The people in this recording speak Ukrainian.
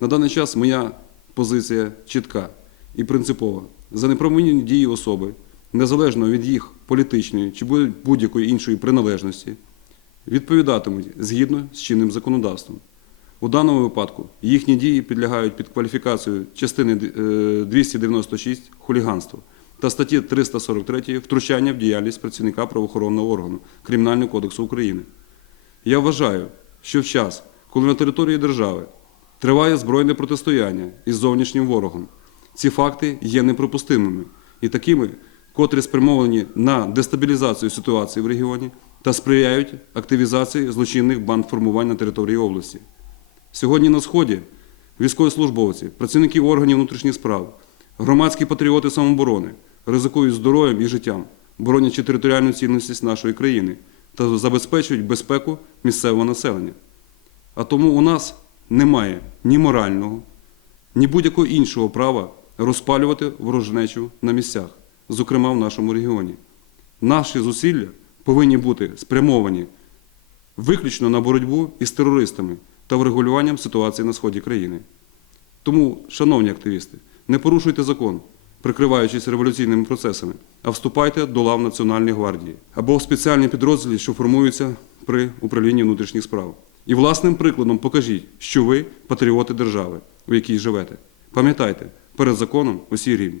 На даний час моя позиція чітка і принципова. За неправомірні дії особи, незалежно від їх політичної чи будь-якої іншої приналежності, відповідатимуть згідно з чинним законодавством. У даному випадку їхні дії підлягають під кваліфікацію частини е, 296 хуліганство та статті 343 втручання в діяльність працівника правоохоронного органу Кримінального кодексу України. Я вважаю, що в час, коли на території держави триває збройне протистояння із зовнішнім ворогом, ці факти є неприпустимими і такими, котрі спрямовані на дестабілізацію ситуації в регіоні та сприяють активізації злочинних бандформувань на території області. Сьогодні на Сході військовослужбовці, працівники органів внутрішніх справ, громадські патріоти самооборони ризикують здоров'ям і життям, боронячи територіальну цінності нашої країни та забезпечують безпеку місцевого населення. А тому у нас немає ні морального, ні будь-якого іншого права розпалювати ворожнечу на місцях, зокрема в нашому регіоні. Наші зусилля повинні бути спрямовані виключно на боротьбу із терористами та врегулюванням ситуації на сході країни. Тому, шановні активісти, не порушуйте закон, прикриваючись революційними процесами, а вступайте до лав Національної гвардії або в спеціальні підрозділи, що формуються при управлінні внутрішніх справ. І власним прикладом покажіть, що ви патріоти держави, у якій живете. Пам'ятайте, перед законом усі рівні.